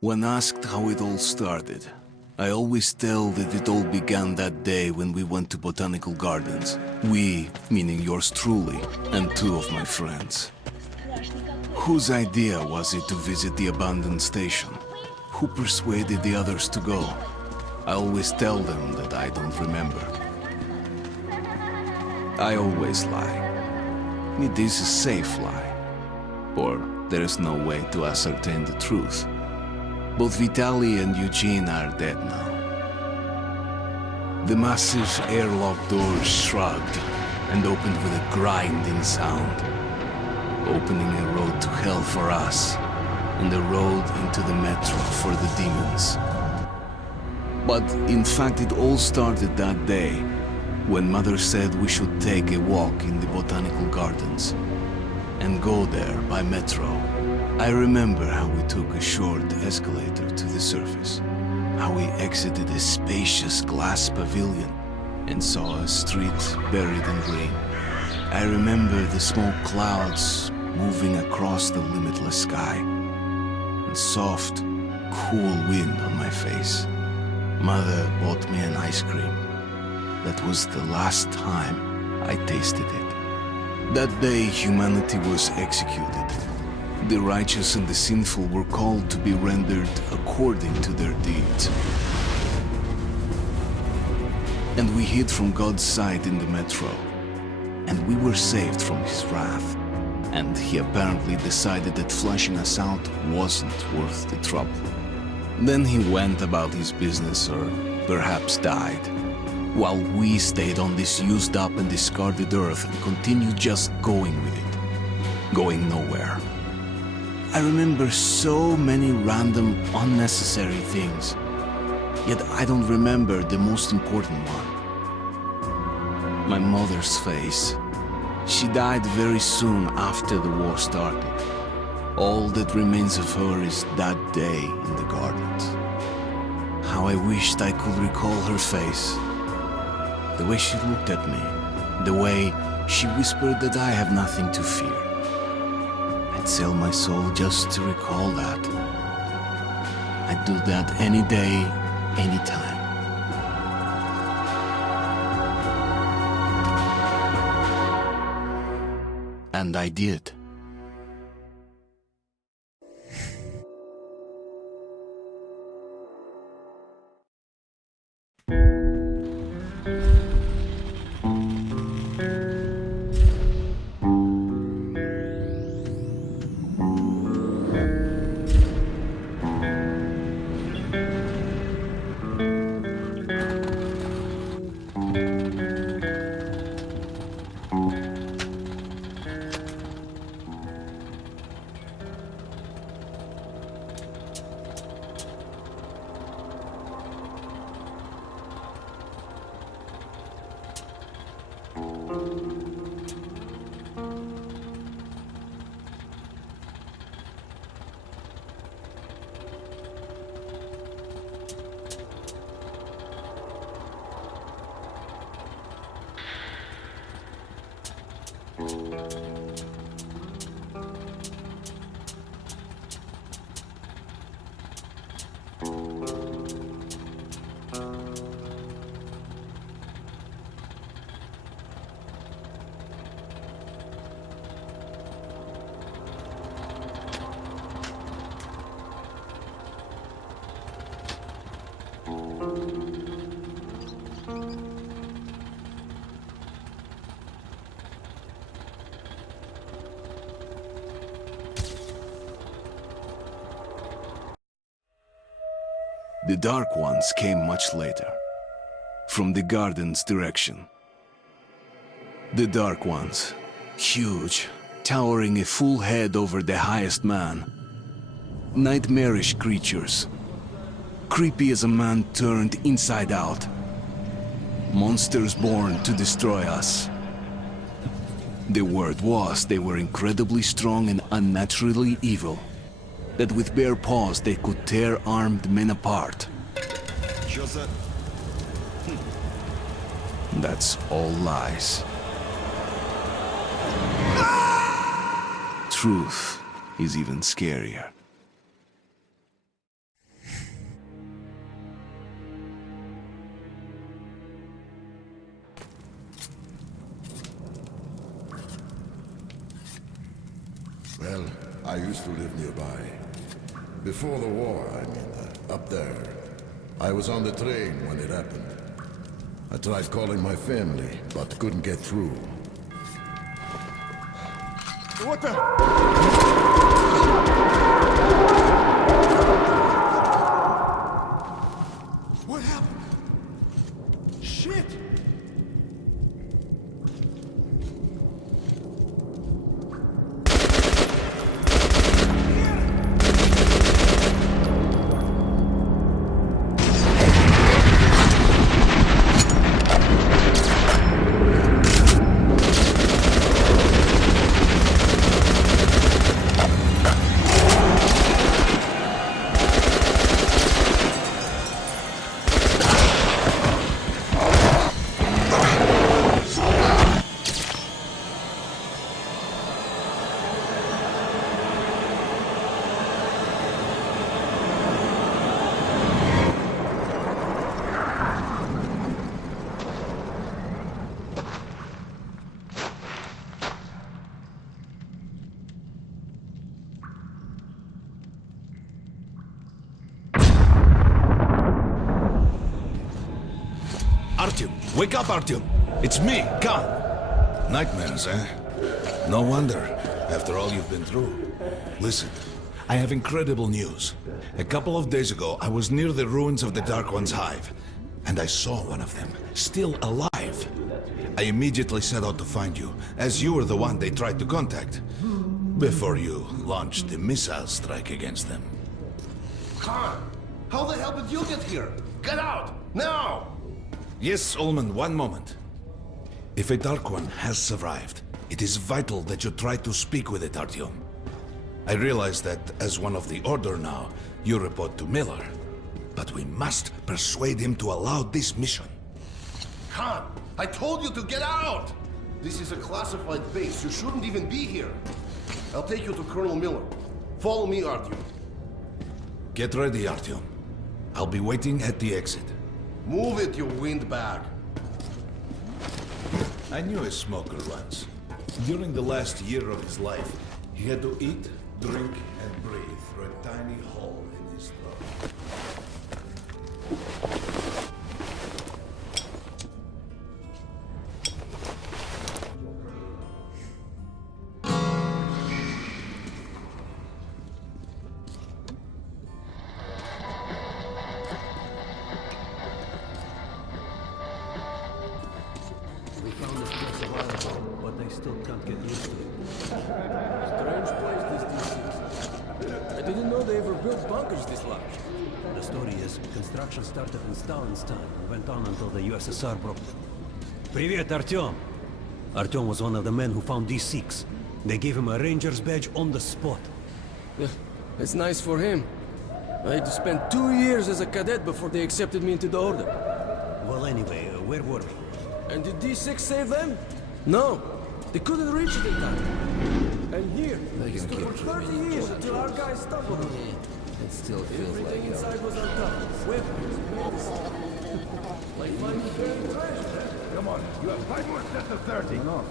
When asked how it all started, I always tell that it all began that day when we went to botanical gardens. We, meaning yours truly, and two of my friends. Whose idea was it to visit the abandoned station? Who persuaded the others to go? I always tell them that I don't remember. I always lie. It is a safe lie, or there is no way to ascertain the truth. Both Vitaly and Eugene are dead now. The massive airlock doors shrugged and opened with a grinding sound, opening a road to hell for us and a road into the metro for the demons. But in fact, it all started that day when Mother said we should take a walk in the botanical gardens and go there by metro. I remember how we took a short escalator to the surface, how we exited a spacious glass pavilion and saw a street buried in green. I remember the smoke clouds moving across the limitless sky and soft, cool wind on my face. Mother bought me an ice cream. That was the last time I tasted it. That day, humanity was executed. The righteous and the sinful were called to be rendered according to their deeds. And we hid from God's sight in the metro. And we were saved from his wrath. And he apparently decided that flushing us out wasn't worth the trouble. Then he went about his business, or perhaps died, while we stayed on this used up and discarded earth and continued just going with it, going nowhere. I remember so many random, unnecessary things, yet I don't remember the most important one. My mother's face. She died very soon after the war started. All that remains of her is that day in the gardens. How I wished I could recall her face. The way she looked at me, the way she whispered that I have nothing to fear. I'd sell my soul just to recall that. I'd do that any day, any time. And I did. The Dark Ones came much later, from the garden's direction. The Dark Ones, huge, towering a full head over the highest man. Nightmarish creatures, creepy as a man turned inside out. Monsters born to destroy us. The word was they were incredibly strong and unnaturally evil. That with bare paws they could tear armed men apart. That's all lies. Truth is even scarier. nearby. Before the war, I mean, up there. I was on the train when it happened. I tried calling my family, but couldn't get through. What the? What happened? Shit! Artyom! Wake up, Artyom! It's me, Khan! Nightmares, eh? No wonder, after all you've been through. Listen, I have incredible news. A couple of days ago, I was near the ruins of the Dark One's hive, and I saw one of them, still alive. I immediately set out to find you, as you were the one they tried to contact, before you launched the missile strike against them. Khan, how the hell did you get here? Get out, now! Yes, Ullman, one moment. If a Dark One has survived, it is vital that you try to speak with it, Artyom. I realize that, as one of the Order now, you report to Miller. But we must persuade him to allow this mission. Khan, I told you to get out! This is a classified base. You shouldn't even be here. I'll take you to Colonel Miller. Follow me, Artyom. Get ready, Artyom. I'll be waiting at the exit. Move it, you windbag. I knew a smoker once. During the last year of his life, he had to eat, drink, and breathe through a tiny hole in his throat. We found this place a while ago, but I still can't get used to it. Strange place, this DC. I didn't know they ever built bunkers this large. The story is, construction started in Stalin's time and went on until the USSR broke. Привет, Artyom! Artyom was one of the men who found these Sikhs. They gave him a ranger's badge on the spot. Yeah, it's nice for him. I had to spend 2 years as a cadet before they accepted me into the order. Well, anyway, where were we? And did D6 save them? No, they couldn't reach it in time. And here, it stood for 30 years until our guys stumbled on it. It still feels Everything like inside was on top. Weapons, medicine. Like finding buried treasure. Come on, you have 5 more sets of 30. No.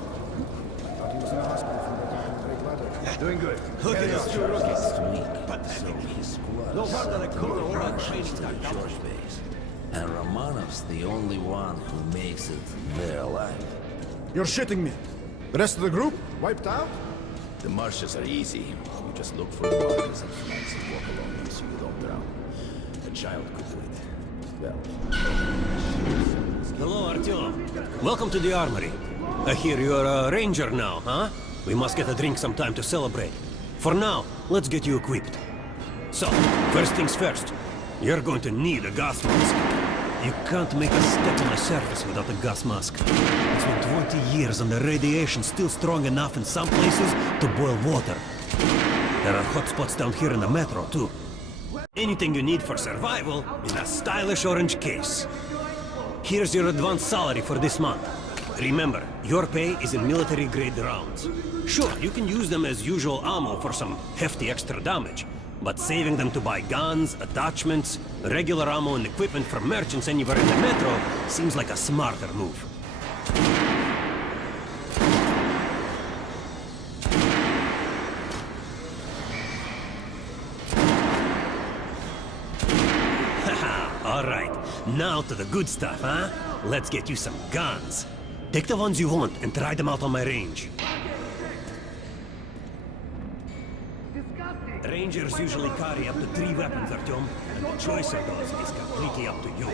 Thought he was in the hospital from the time of the Great Ladder. Doing good. Look at these two rookies. no wonder they call it all training George base. And Romanov's the only one who makes it there alive. You're shitting me. The rest of the group wiped out? The marshes are easy. You just look for the markers and flags and walk along them so you don't drown. A child could do it. Well. Hello, Artyom. Welcome to the armory. I hear you're a ranger now, huh? We must get a drink sometime to celebrate. For now, let's get you equipped. So, first things first. You're going to need a gas mask. You can't make a step on the surface without a gas mask. It's been 20 years and the radiation's still strong enough in some places to boil water. There are hotspots down here in the metro, too. Anything you need for survival in a stylish orange case. Here's your advance salary for this month. Remember, your pay is in military-grade rounds. Sure, you can use them as usual ammo for some hefty extra damage, but saving them to buy guns, attachments, regular ammo and equipment from merchants anywhere in the metro seems like a smarter move. All right, now to the good stuff, huh? Let's get you some guns. Take the ones you want and try them out on my range. Rangers usually carry up to 3 weapons, Artyom, and the choice of those is completely up to you.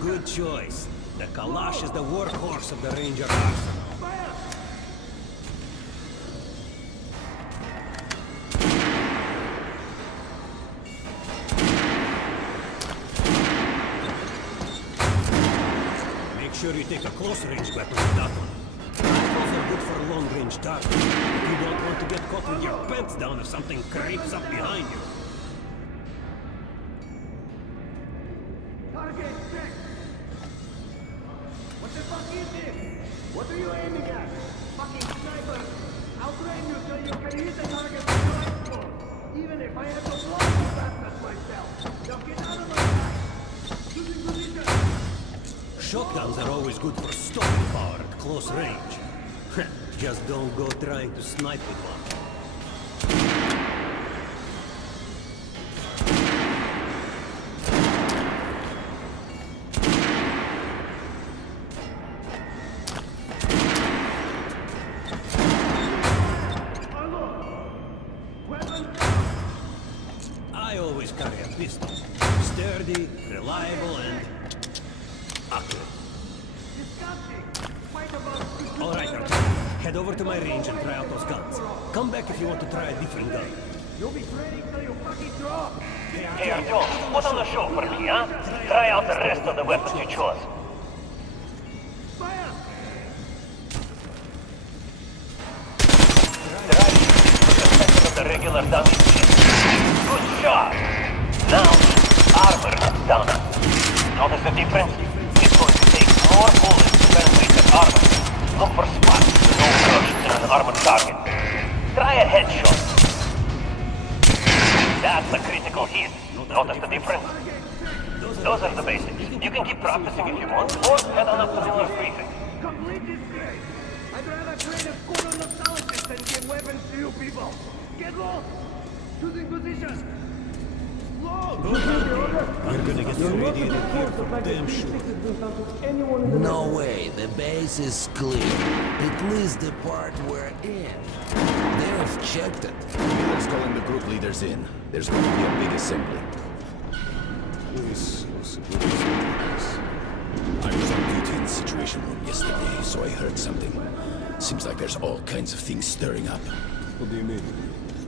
Good choice. The Kalash is the workhorse of the Ranger arsenal. Make sure you take a close-range weapon with that one. Rifles are good for long-range targets. If you don't want to get caught with your pants down if something creeps up behind you. What the fuck is this? What are you aiming at? Fucking sniper! I'll train you so you can hit the target with your rifle. Even if I have to blow you bastards myself. Now get out of my sight! Shooting position! Shotguns are always good for stopping power at close range. Just don't go trying to snipe with one. I always carry a pistol. Sturdy, reliable, and accurate. All right, Artyom. Head over to my range and try out those guns. Come back if you want to try a different gun. You'll be training till you fucking drop! Hey, Artyom, put on the show for me, huh? Try out the rest of the weapons you chose. Fire! Try of the regular dummy shit. Good job! Now, armor down. Notice the difference? It's going to take more bullets to penetrate the armor. Look for spots with no crush in an armored target. Try a headshot. That's a critical hit. Notice the difference? Those are the basics. You can keep practicing if you want, or head on up to Miller's briefing. Complete this grade! I'd rather train a squad of nostalgists than give weapons to you people! Get low! Choosing position! Low! I'm gonna get irradiated here for damn sure. No way, the base is clear. At least the part we're in. They've checked it. Miller's calling the group leaders in. There's going to be a big assembly. I was on duty in the Situation Room yesterday, so I heard something. Seems like there's all kinds of things stirring up. What do you mean?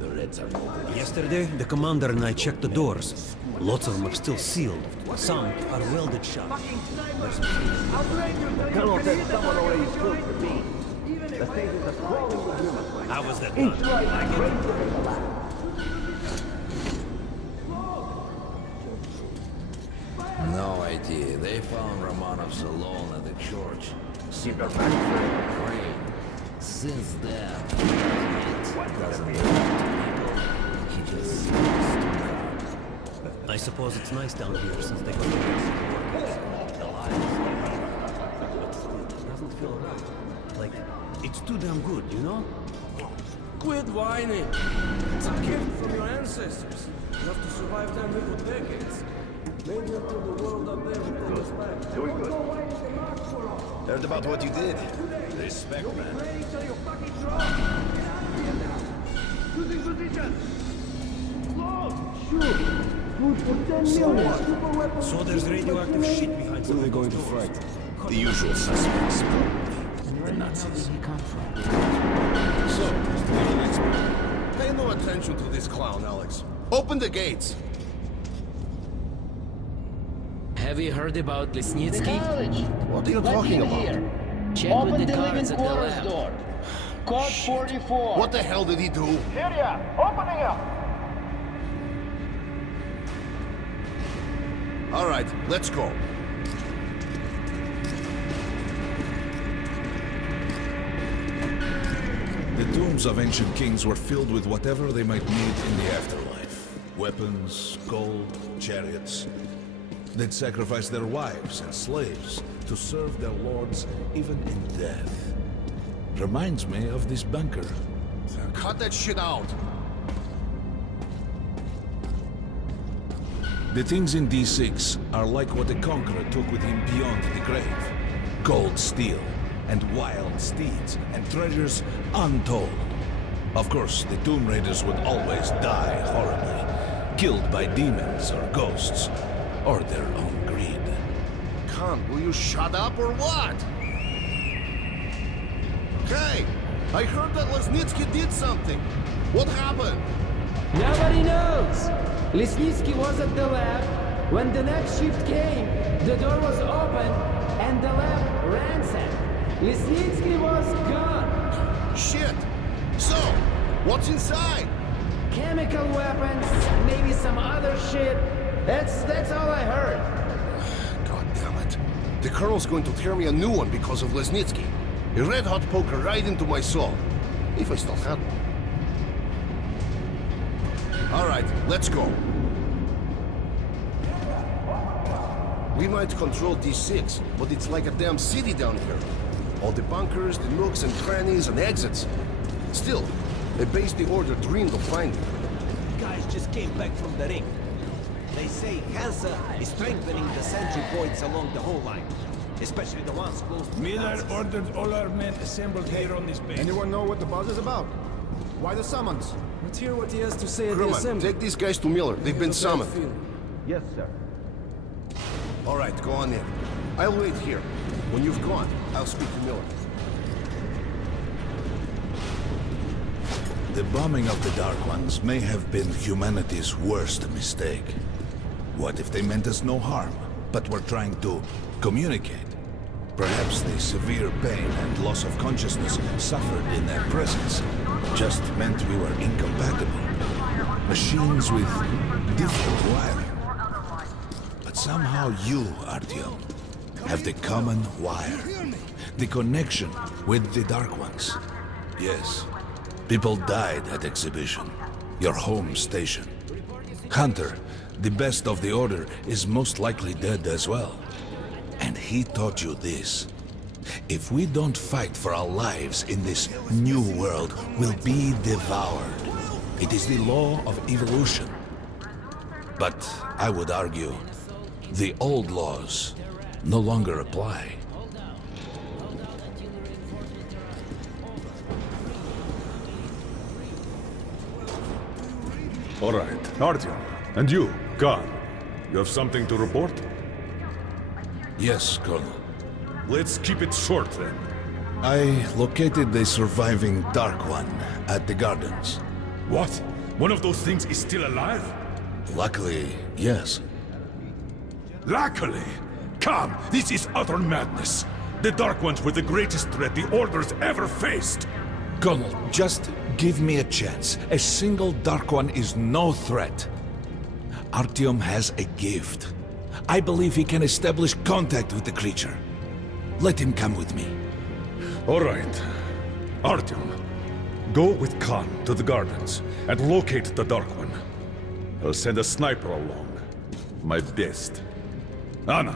The Reds are moving. Yesterday, the commander and I checked the doors. Lots of them are still sealed. Some are welded shut. I'll train you till you can hit the target with your rifle! Even if I have to blow you bastards How was that done? Like it? No idea. They found Romanovs alone at the church. Super crane. Since then, he doesn't react to people. He just seems to God. I suppose it's nice down here since they got the rest of the workers. The lives. But still, it doesn't feel right. Like, it's too damn good, you know? Quit whining! It's a gift from your ancestors. You have to survive them here for decades. Maybe until the world up there will take us back. Heard about what you did. Respect, man. training till you fucking drop! Get out of here now! Choosing position! Low! Sure! Food for 10 million! So there's radioactive shit behind some of those doors. The usual suspects, probably. The Nazis. So, you're an expert. Pay no attention to this clown, Alex. Open the gates. Have you heard about Lesnitsky? What are you talking about? Check with the guards at the lab. Door. Code 44. What the hell did he do? Here ya. Opening up. All right, let's go. The tombs of ancient kings were filled with whatever they might need in the afterlife. Weapons, gold, chariots. They'd sacrifice their wives and slaves to serve their lords even in death. Reminds me of this bunker. Cut that shit out. The things in D6 are like what the Conqueror took with him beyond the grave. Gold, steel, and wild steeds, and treasures untold. Of course, the Tomb Raiders would always die horribly, killed by demons or ghosts, or their own greed. Khan, will you shut up or what? Hey, I heard that Lesnitsky did something. What happened? Nobody knows! Lesnitsky was at the lab. When the next shift came, the door was open and the lab ransacked. Lesnitsky was gone. Shit! So, what's inside? Chemical weapons, maybe some other shit. That's all I heard. God damn it. The Colonel's going to tear me a new one because of Lesnitsky. A red-hot poker right into my soul. If I still had one. All right, let's go. We might control D6, but it's like a damn city down here. All the bunkers, the nooks and crannies and exits. Still, a base the Order dreamed of finding. Guys just came back from the ring. They say Hansa is strengthening the sentry points along the whole line. Especially the ones close to Miller ordered all our men assembled here on this base. Anyone know what the buzz is about? Why the summons? Let's hear what he has to say at the Crewman, assembly. take these guys to Miller. They've been summoned. Yes, sir. All right, go on in. I'll wait here. When you've gone, I'll speak to Miller. The bombing of the Dark Ones may have been humanity's worst mistake. What if they meant us no harm, but were trying to communicate? Perhaps the severe pain and loss of consciousness suffered in their presence just meant we were incompatible. Machines with different wiring. But somehow you, Artyom, have the common wire. The connection with the Dark Ones. Yes, people died at Exhibition, your home station. Hunter, the best of the Order, is most likely dead as well. And he taught you this. If we don't fight for our lives in this new world, we'll be devoured. It is the law of evolution. But I would argue, the old laws no longer apply. All right, Artyom. And you, Khan. You have something to report? Yes, Colonel. Let's keep it short, then. I located the surviving Dark One at the gardens. What? One of those things is still alive? Luckily, yes. Luckily! Come, this is utter madness. The Dark Ones were the greatest threat the Order's ever faced. Colonel, just give me a chance. A single Dark One is no threat. Artyom has a gift. I believe he can establish contact with the creature. Let him come with me. All right. Artyom, go with Khan to the gardens and locate the Dark One. I'll send a sniper along. My best. Anna.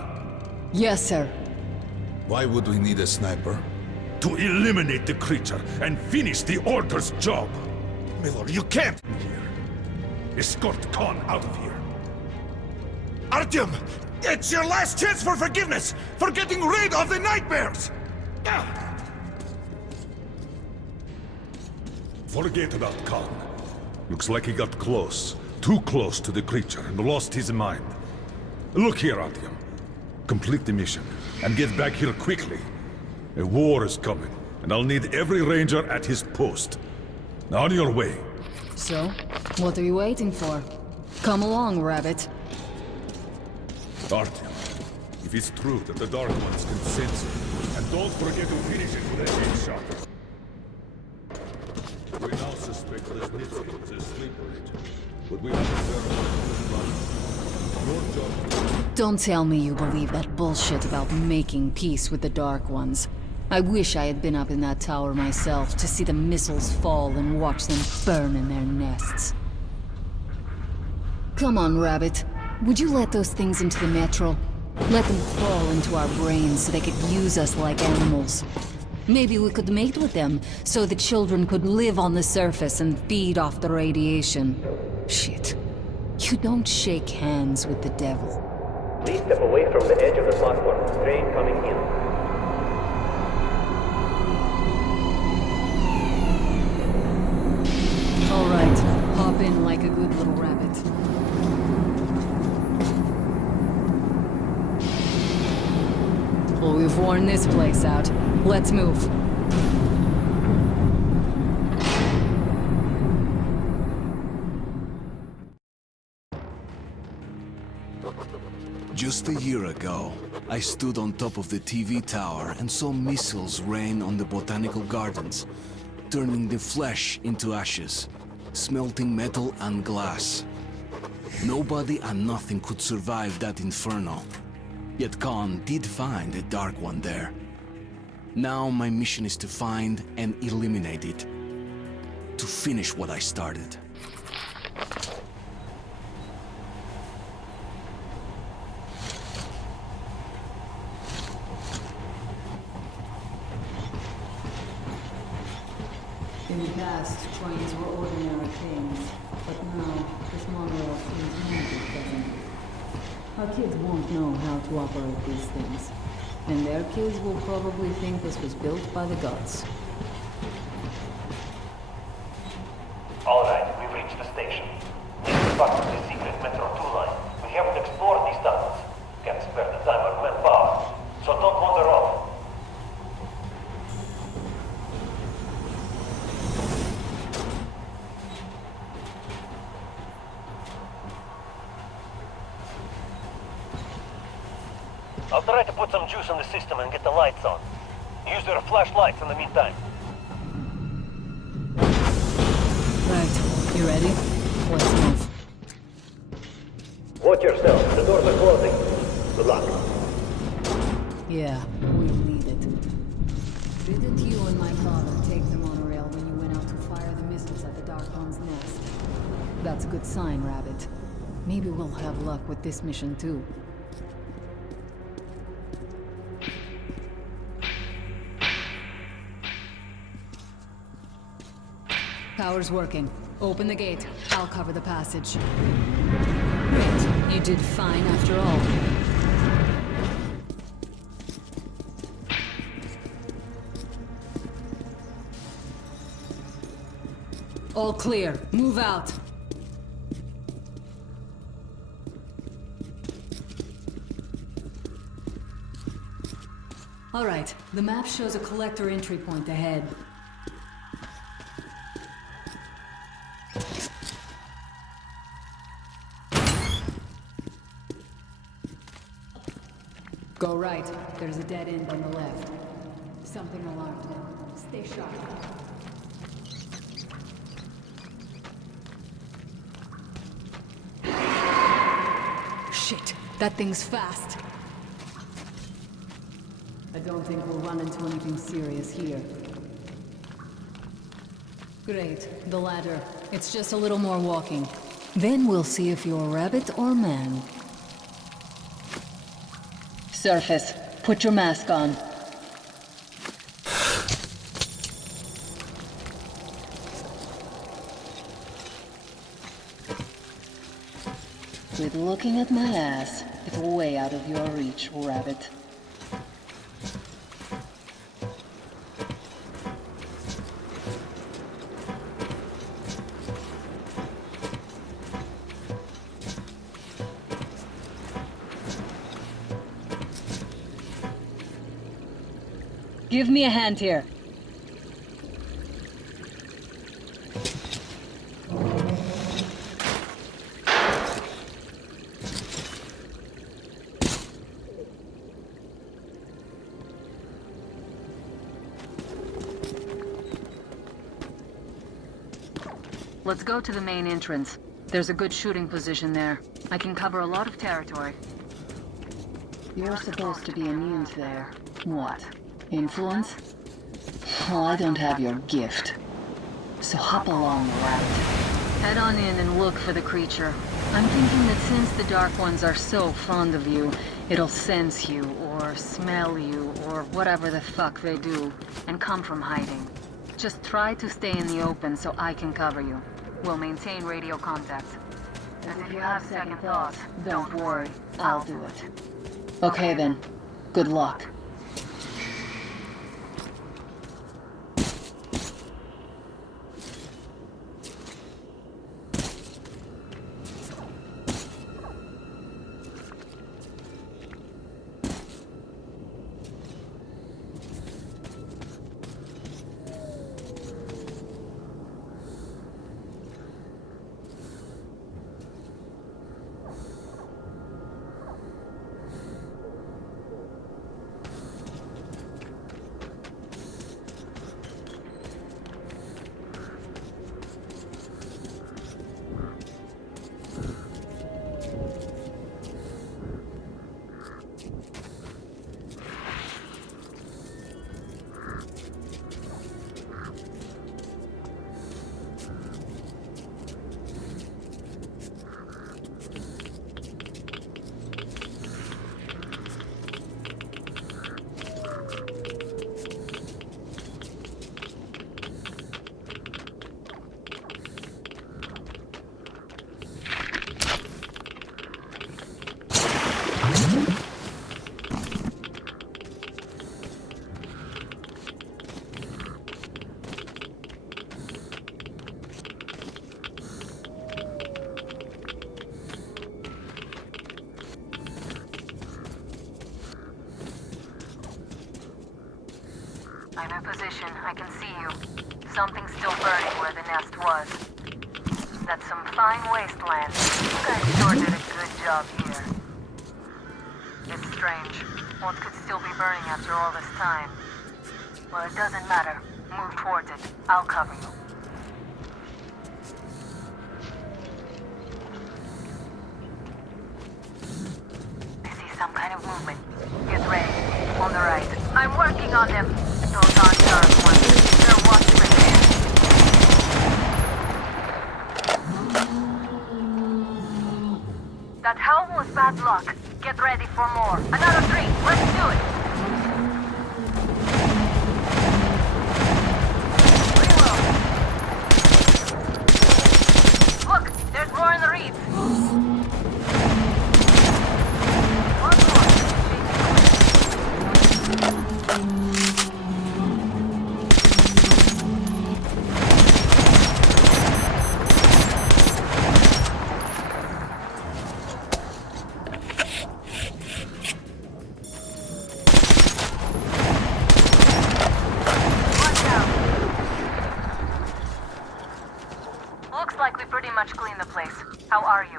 Yes, sir. Why would we need a sniper? To eliminate the creature and finish the Order's job. Miller, you can't be here. Escort Khan out of here. Artyom! It's your last chance for forgiveness! For getting rid of the nightmares! Forget about Khan. Looks like he got close. Too close to the creature and lost his mind. Look here, Artyom. Complete the mission and get back here quickly. A war is coming, and I'll need every ranger at his post. Now on your way. So, what are you waiting for? Come along, Rabbit. Artyom, If it's true that the Dark Ones can sense it. And don't forget to finish it with a headshot. We now suspect Lesnitsky is a sleeper agent. But we have to verify who's running. Your job is... Don't tell me you believe that bullshit about making peace with the Dark Ones. I wish I had been up in that tower myself to see the missiles fall and watch them burn in their nests. Come on, Rabbit. Would you let those things into the metro? Let them crawl into our brains so they could use us like animals. Maybe we could mate with them, so the children could live on the surface and feed off the radiation. Shit. You don't shake hands with the devil. Please step away from the edge of the platform. Train coming in. All right, hop in like a good little rabbit. Well, we've worn this place out. Let's move. Just a year ago, I stood on top of the TV tower and saw missiles rain on the botanical gardens, turning the flesh into ashes, smelting metal and glass. Nobody and nothing could survive that inferno. Yet Khan did find a Dark One there. Now my mission is to find and eliminate it. To finish what I started. In the past, trains were ordinary things, but now this monorail seems magic, doesn't it? Our kids won't know how to operate these things, and their kids will probably think this was built by the gods. All right, we've reached the station. This is back to the secret Metro 2 line. We haven't explored these tunnels. Can't spare the time or manpower, so don't wander off. I'll try to put some juice on the system and get the lights on. Use your flashlights in the meantime. Right, you ready? Let's move. Watch yourself. The doors are closing. Good luck. Yeah, we need it. Didn't you and my father take the monorail when you went out to fire the missiles at the Dark One's nest? That's a good sign, Rabbit. Maybe we'll have luck with this mission too. Power's working. Open the gate. I'll cover the passage. Great. You did fine after all. All clear. Move out. All right. The map shows a collector entry point ahead. Go right. There's a dead end on the left. Something alarmed him. Stay sharp. Shit! That thing's fast. I don't think we'll run into anything serious here. Great. The ladder. It's just a little more walking. Then we'll see if you're rabbit or man. Surface. Put your mask on. Quit looking at my ass. It's way out of your reach, Rabbit. Give me a hand here. Let's go to the main entrance. There's a good shooting position there. I can cover a lot of territory. You're supposed to be immune to their... what? Influence? Well, I don't have your gift. So hop along, rabbit. Head on in and look for the creature. I'm thinking that since the Dark Ones are so fond of you, it'll sense you, or smell you, or whatever the fuck they do, and come from hiding. Just try to stay in the open so I can cover you. We'll maintain radio contact. And if you have second thoughts, don't worry, I'll do it. Okay then. Good luck. I'm in position. I can see you. Something's still burning where the nest was. That's some fine wasteland. You guys sure did a good job here. It's strange. What could still be burning after all this time? Well, it doesn't matter. Move towards it. I'll cover you. I see some kind of movement. Get ready. On the right. I'm working on them. Those aren't Dark Ones. They're Watchmen. That helm was bad luck. Get ready for more. Another 3. Let's do it. Reload. Look, there's more in the reeds. One more. Looks like we pretty much cleaned the place. How are you?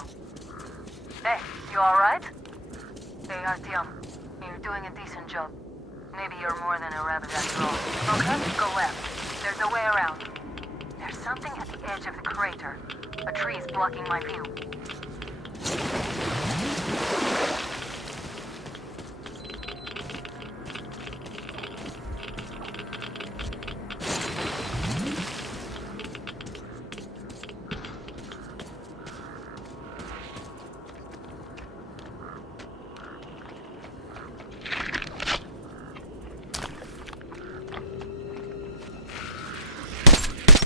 Hey, you alright? Hey, Artyom. You're doing a decent job. Maybe you're more than a rabbit after all. Okay, go left. There's a way around. There's something at the edge of the crater. A tree's blocking my view.